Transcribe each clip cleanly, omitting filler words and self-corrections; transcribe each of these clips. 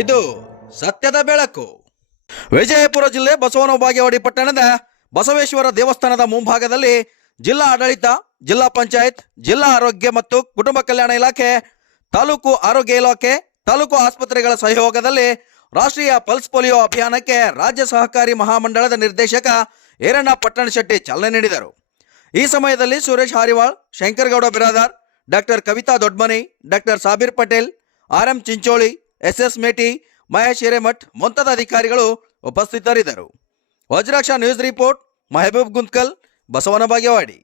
ಇದು ಸತ್ಯದ ಬೆಳಕು. ವಿಜಯಪುರ ಜಿಲ್ಲೆ ಬಸವನ ಬಾಗೇವಾಡಿ ಪಟ್ಟಣದ ಬಸವೇಶ್ವರ ದೇವಸ್ಥಾನದ ಮುಂಭಾಗದಲ್ಲಿ ಜಿಲ್ಲಾ ಆಡಳಿತ, ಜಿಲ್ಲಾ ಪಂಚಾಯತ್, ಜಿಲ್ಲಾ ಆರೋಗ್ಯ ಮತ್ತು ಕುಟುಂಬ ಕಲ್ಯಾಣ ಇಲಾಖೆ, ತಾಲೂಕು ಆರೋಗ್ಯ ಇಲಾಖೆ, ತಾಲೂಕು ಆಸ್ಪತ್ರೆಗಳ ಸಹಯೋಗದಲ್ಲಿ ರಾಷ್ಟ್ರೀಯ ಪಲ್ಸ್ ಪೋಲಿಯೋ ಅಭಿಯಾನಕ್ಕೆ ರಾಜ್ಯ ಸಹಕಾರಿ ಮಹಾಮಂಡಳದ ನಿರ್ದೇಶಕ ಈರಣ್ಣ ಪಟ್ಟಣಶೆಟ್ಟಿ ಚಾಲನೆ ನೀಡಿದರು. ಈ ಸಮಯದಲ್ಲಿ Suresh Hariwal, Shankargouda Biradar, doctor Kavita Dodmani, doctor Sabir Patel, R M. Chincholi, S S. Meti, Mahesh Hiremath ಮುಂತಾದ ಅಧಿಕಾರಿಗಳು ಉಪಸ್ಥಿತರಿದ್ದರು. Vajraksha news report, Mehboob Guntkal, Basavana Bagewadi.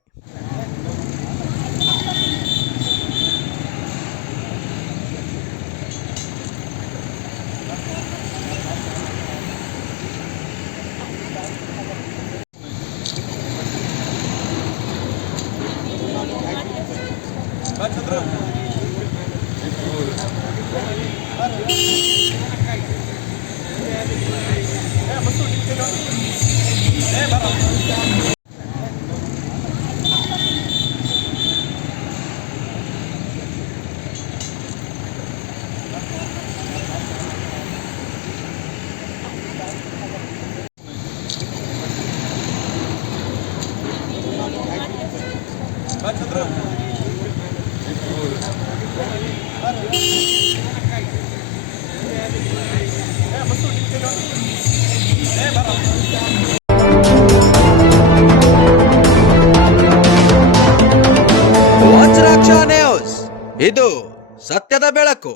Vajraksha news, ಇದು ಸತ್ಯದ ಬೆಳಕು.